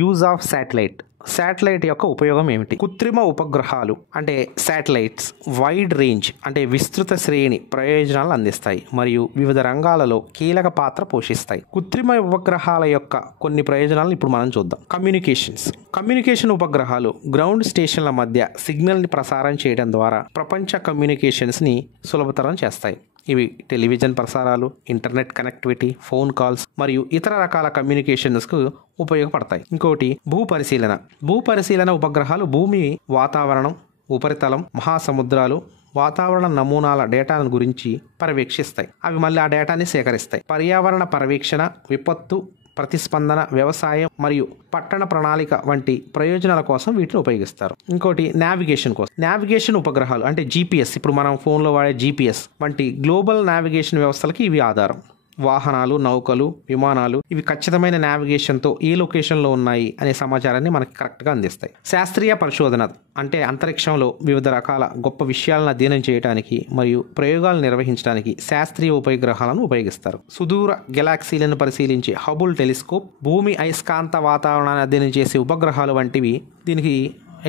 Use of satellite యొక్క ఉపయోగం ఏమిటి? కృత్రిమ ఉపగ్రహాలు అంటే శాటిలైట్స్ వైడ్ రేంజ్ అంటే విస్తృత శ్రేణి ప్రయోజనాలు అందిస్తాయి మరియు వివిధ రంగాలలో కీలక పాత్ర పోషిస్తాయి. కృత్రిమ ఉపగ్రహాల యొక్క కొన్ని ప్రయోజనాలను ఇప్పుడు మనం చూద్దాం. కమ్యూనికేషన్ ఉపగ్రహాలు గ్రౌండ్ స్టేషన్ల మధ్య సిగ్నల్ని ప్రసారం చేయడం ద్వారా ప్రపంచ కమ్యూనికేషన్స్ని సులభతరం చేస్తాయి. ఇవి టెలివిజన్ ప్రసారాలు, ఇంటర్నెట్ కనెక్టివిటీ, ఫోన్ కాల్స్ మరియు ఇతర రకాల కమ్యూనికేషన్స్కు ఉపయోగపడతాయి. ఇంకోటి భూపరిశీలన ఉపగ్రహాలు భూమి వాతావరణం, ఉపరితలం, మహాసముద్రాలు, వాతావరణ నమూనాల డేటాను గురించి పర్యవేక్షిస్తాయి. అవి మళ్ళీ ఆ డేటాని సేకరిస్తాయి. పర్యావరణ పర్యవేక్షణ, విపత్తు ప్రతిస్పందన, వ్యవసాయం మరియు పట్టణ ప్రణాళిక వంటి ప్రయోజనాల కోసం వీటిని ఉపయోగిస్తారు. ఇంకోటి నావిగేషన్ ఉపగ్రహాలు అంటే జీపీఎస్, ఇప్పుడు మనం ఫోన్లో వాడే జీపీఎస్ వంటి గ్లోబల్ నావిగేషన్ వ్యవస్థలకి ఇవి ఆధారం. వాహనాలు, నౌకలు, విమానాలు ఇవి ఖచ్చితమైన నావిగేషన్తో ఏ లొకేషన్లో ఉన్నాయి అనే సమాచారాన్ని మనకి కరెక్ట్గా అందిస్తాయి. శాస్త్రీయ పరిశోధన అంటే అంతరిక్షంలో వివిధ రకాల గొప్ప విషయాలను అధ్యయనం చేయడానికి మరియు ప్రయోగాలు నిర్వహించడానికి శాస్త్రీయ ఉపగ్రహాలను ఉపయోగిస్తారు. సుదూర గెలాక్సీలను పరిశీలించే హబుల్ టెలిస్కోప్, భూమి అయస్కాంత వాతావరణాన్ని అధ్యయనం చేసే ఉపగ్రహాలు వంటివి దీనికి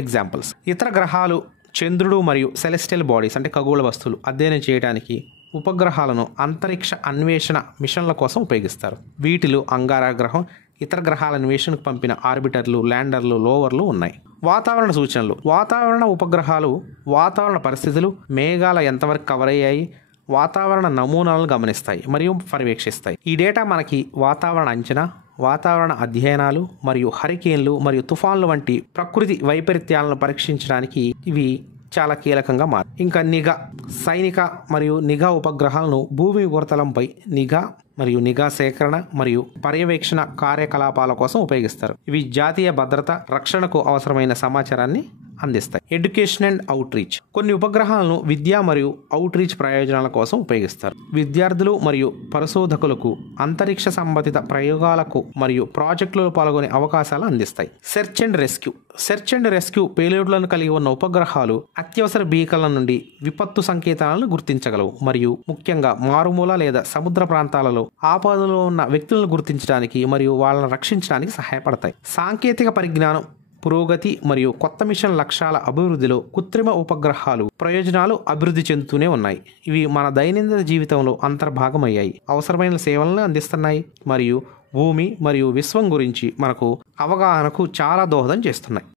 ఎగ్జాంపుల్స్. ఇతర గ్రహాలు, చంద్రుడు మరియు సెలెస్టియల్ బాడీస్ అంటే ఖగోళ వస్తువులు అధ్యయనం చేయడానికి ఉపగ్రహాలను అంతరిక్ష అన్వేషణ మిషన్ల కోసం ఉపయోగిస్తారు. వీటిలో అంగారక గ్రహం, ఇతర గ్రహాల అన్వేషణకు పంపిన ఆర్బిటర్లు, ల్యాండర్లు, లోవర్లు ఉన్నాయి. వాతావరణ సూచనలు. వాతావరణ ఉపగ్రహాలు వాతావరణ పరిస్థితులు, మేఘాలు ఎంతవరకు కవర్ అయ్యాయి, వాతావరణ నమూనాలను గమనిస్తాయి మరియు పర్యవేక్షిస్తాయి. ఈ డేటా మనకి వాతావరణ అంచనా, వాతావరణ అధ్యయనాలు మరియు హరికేన్లు మరియు తుఫాన్లు వంటి ప్రకృతి వైపరీత్యాలను పరీక్షించడానికి ఇవి చాలా కీలకంగా మారాయి. ఇంకా సైనిక మరియు నిఘా ఉపగ్రహాలను భూమి ఉపరితలంపై నిఘా సేకరణ మరియు పర్యవేక్షణ కార్యకలాపాల కోసం ఉపయోగిస్తారు. ఇవి జాతీయ భద్రత, రక్షణకు అవసరమైన సమాచారాన్ని అందిస్తాయి. Education and out reach. కొన్ని ఉపగ్రహాలను విద్య మరియు అవుట్ రీచ్ ప్రయోజనాల కోసం ఉపయోగిస్తారు. విద్యార్థులు మరియు పరిశోధకులకు అంతరిక్ష సంబంధిత ప్రయోగాలకు మరియు ప్రాజెక్టులలో పాల్గొనే అవకాశాలు అందిస్తాయి. సెర్చ్ అండ్ రెస్క్యూ పేలోడ్లను కలిగి ఉన్న ఉపగ్రహాలు అత్యవసర బీకల నుండి విపత్తు సంకేతాలను గుర్తించగలవు మరియు ముఖ్యంగా మారుమూల లేదా సముద్ర ప్రాంతాలలో ఆపదలో ఉన్న వ్యక్తులను గుర్తించడానికి మరియు వాళ్ళని రక్షించడానికి సహాయపడతాయి. సాంకేతిక పరిజ్ఞానం, పురోగతి మరియు కొత్త మిషన్ లక్ష్యాల అభివృద్ధిలో కృత్రిమ ఉపగ్రహాలు ప్రయోజనాలు అభివృద్ధి చెందుతూనే ఉన్నాయి. ఇవి మన దైనందిన జీవితంలో అంతర్భాగమయ్యాయి, అవసరమైన సేవలను అందిస్తున్నాయి మరియు భూమి మరియు విశ్వం గురించి మనకు అవగాహనకు చాలా దోహదం చేస్తున్నాయి.